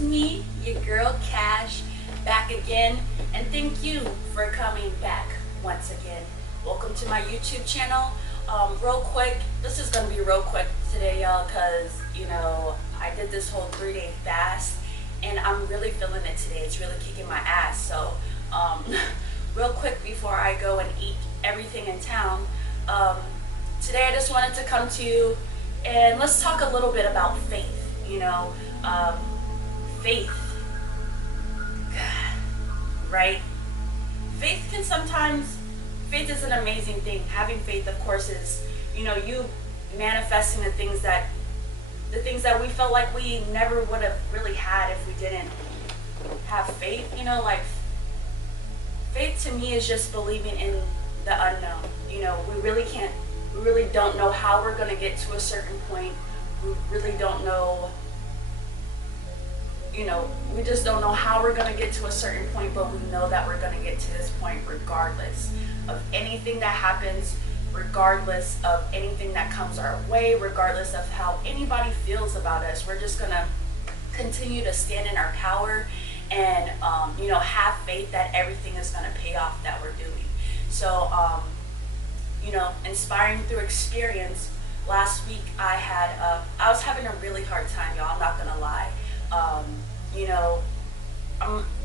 It's me, your girl KaSh, back again, and thank you for coming back once again. Welcome to my YouTube channel. Real quick, this is gonna be real quick today, y'all, cause I did this whole 3-day fast, and I'm really feeling it today. It's really kicking my ass. So, real quick before I go and eat everything in town, today I just wanted to come to you and let's talk a little bit about faith. Faith, right? Faith is an amazing thing. Having faith, of course, is, you manifesting the things that we felt like we never would have really had if we didn't have faith. Like, faith to me is just believing in the unknown. We really don't know how we're going to get to a certain point. We really don't know, we just don't know how we're going to get to a certain point, but we know that we're going to get to this point regardless of anything that happens, regardless of anything that comes our way, regardless of how anybody feels about us. We're just going to continue to stand in our power and, have faith that everything is going to pay off that we're doing. So, inspiring through experience. Last week I was having a really hard time, y'all. I'm not going to lie. I'm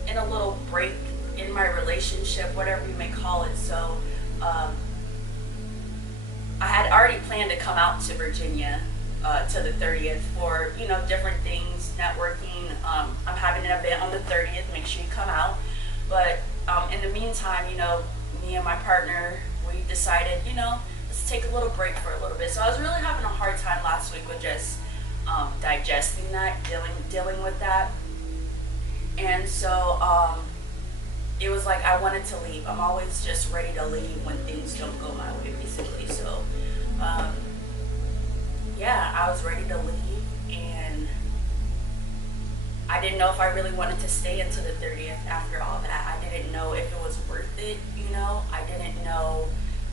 in a little break in my relationship, whatever you may call it. So, I had already planned to come out to Virginia to the 30th for, different things, networking. I'm having an event on the 30th. Make sure you come out. But in the meantime, me and my partner, we decided, let's take a little break for a little bit. So I was really having a hard time last week with just digesting that, dealing with that. And so it was like I wanted to leave. I'm always just ready to leave when things don't go my way, basically. So yeah, I was ready to leave, and I didn't know if I really wanted to stay into the 30th after all that. I didn't know if it was worth it, I didn't know.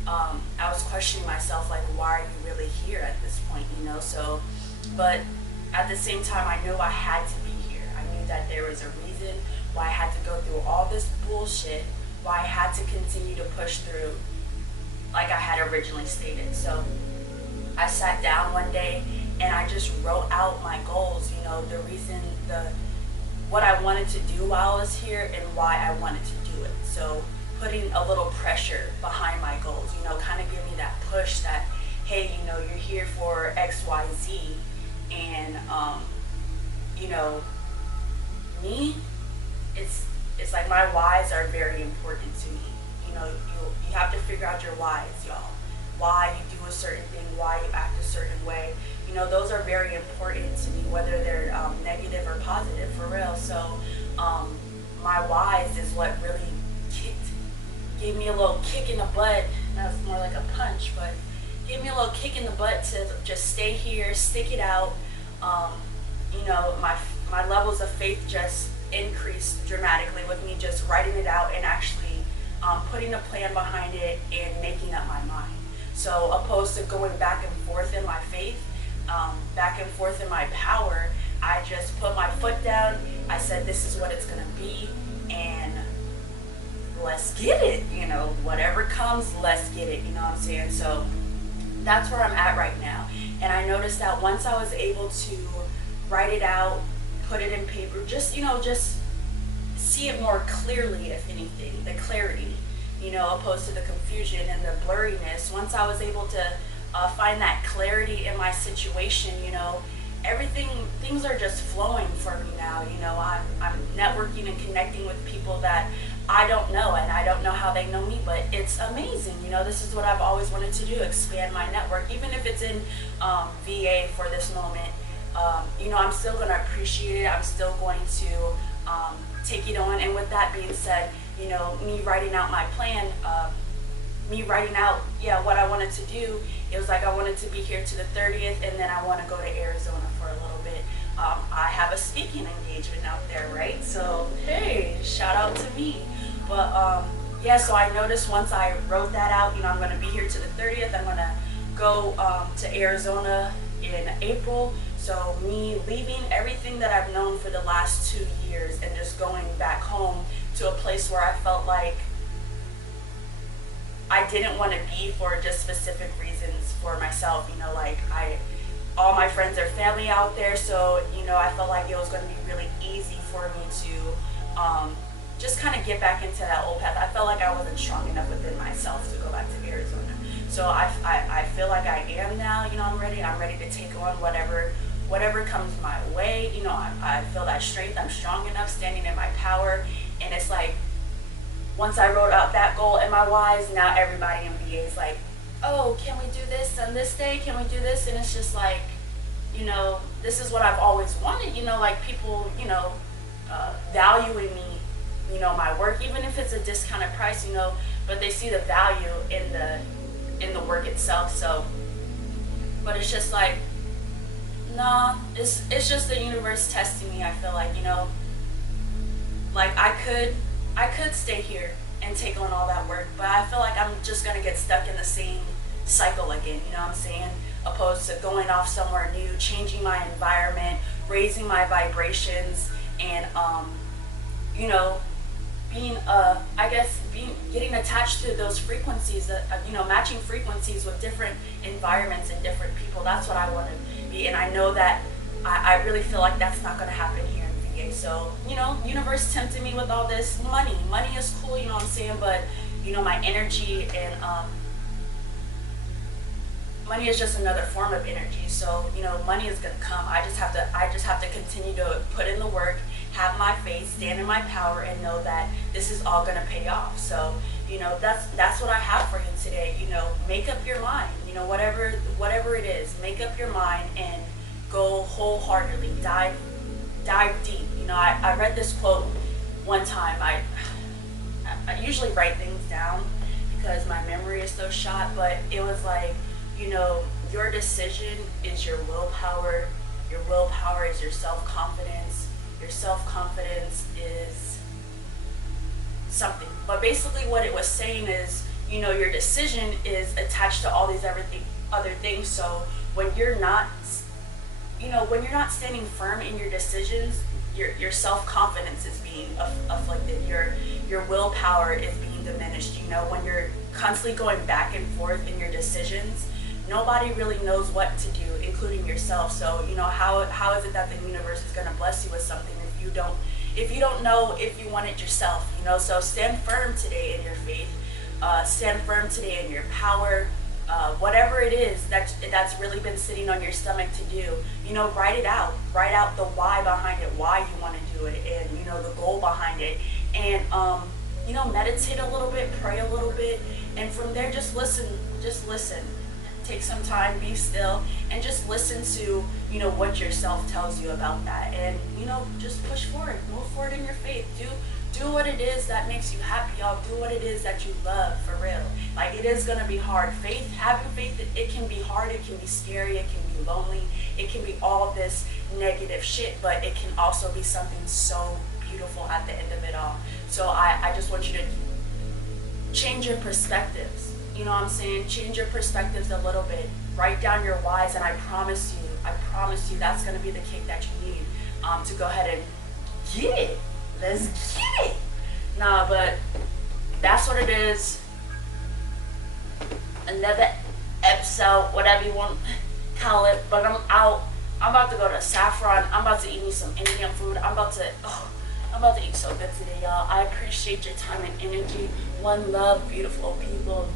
I was questioning myself, like, why are you really here at this point, So, but at the same time, I knew I had to be here. I knew that there was a reason why I had to go through all this bullshit, why I had to continue to push through like I had originally stated. So I sat down one day and I just wrote out my goals, the reason, what I wanted to do while I was here and why I wanted to do it. So putting a little pressure behind my goals, kind of give me that push that, hey, you're here for X, Y, Z. And, me, it's like my whys are very important to me. You have to figure out your whys, y'all. Why you do a certain thing, why you act a certain way. Those are very important to me, whether they're negative or positive, for real. So my whys is what really gave me a little kick in the butt. That was more like a punch, but gave me a little kick in the butt to just stay here, stick it out. My levels of faith just increased dramatically with me just writing it out and actually putting a plan behind it and making up my mind. So opposed to going back and forth in my faith, back and forth in my power, I just put my foot down. I said, this is what it's going to be, and let's get it. Whatever comes, let's get it. You know what I'm saying? So that's where I'm at right now. And I noticed that once I was able to write it out, put it in paper, just see it more clearly, if anything, the clarity, opposed to the confusion and the blurriness. Once I was able to find that clarity in my situation, things are just flowing for me now. I'm networking and connecting with people that I don't know, and I don't know how they know me, but it's amazing. This is what I've always wanted to do, expand my network, even if it's in VA for this moment. I'm still going to appreciate it. I'm still going to take it on. And with that being said, me writing out my plan, what I wanted to do, it was like I wanted to be here to the 30th, and then I want to go to Arizona for a little bit. I have a speaking engagement out there, right? So, hey, shout out to me. But, so I noticed once I wrote that out, I'm going to be here to the 30th. I'm going to go to Arizona in April. So me leaving everything that I've known for the last 2 years and just going back home to a place where I felt like I didn't want to be for just specific reasons for myself. Like all my friends are family out there, so I felt like it was going to be really easy for me to just kind of get back into that old path. I felt like I wasn't strong enough within myself to go back to Arizona. So I feel like I am now. I'm ready. I'm ready to take on whatever comes my way. I feel that strength. I'm strong enough, standing in my power, and it's like, once I wrote out that goal and my whys, now everybody in VA is like, oh, can we do this on this day? Can we do this? And it's just like, this is what I've always wanted, like people, valuing me, my work, even if it's a discounted price, but they see the value in the work itself. So, but it's just like, nah, it's just the universe testing me. I feel like, like I could stay here and take on all that work, but I feel like I'm just gonna get stuck in the same cycle again, you know what I'm saying? Opposed to going off somewhere new, changing my environment, raising my vibrations, and getting attached to those frequencies, matching frequencies with different environments and different people. That's what I want to be, and I know that I really feel like that's not gonna happen here. So, universe tempted me with all this money. Money is cool, you know what I'm saying? But, my energy and money is just another form of energy. So, money is gonna come. I just have to continue to put in the work, have my faith, stand in my power, and know that this is all gonna pay off. So, that's what I have for you today. Make up your mind. Whatever it is, make up your mind and go wholeheartedly. Dive deep. I read this quote one time. I usually write things down because my memory is so shot, but it was like, your decision is your willpower. Your willpower is your self-confidence. Your self-confidence is something. But basically what it was saying is, your decision is attached to all these other things. So when you're not standing firm in your decisions, your self-confidence is being afflicted. Your willpower is being diminished. When you're constantly going back and forth in your decisions, nobody really knows what to do, including yourself. So, how is it that the universe is going to bless you with something if you don't know if you want it yourself? So stand firm today in your faith. Stand firm today in your power. Whatever it is that's really been sitting on your stomach to do, write it out. Write out the why behind it, why you want to do it, and the goal behind it, and meditate a little bit, pray a little bit, and from there just listen. Take some time, be still, and just listen to what yourself tells you about that, and just push forward, move forward in your faith. Do what it is that makes you happy, y'all. Do what it is that you love, for real. Like, it is gonna be hard. Having faith, it can be hard, it can be scary, it can be lonely, it can be all this negative shit, but it can also be something so beautiful at the end of it all. So I just want you to change your perspectives. You know what I'm saying? Change your perspectives a little bit. Write down your whys, and I promise you that's gonna be the kick that you need to go ahead and get it. Let's get it. Nah, but that's what it is. Another episode, whatever you want to call it. But I'm out. I'm about to go to Saffron. I'm about to eat me some Indian food. I'm about to eat so good today, y'all. I appreciate your time and energy. One love, beautiful people.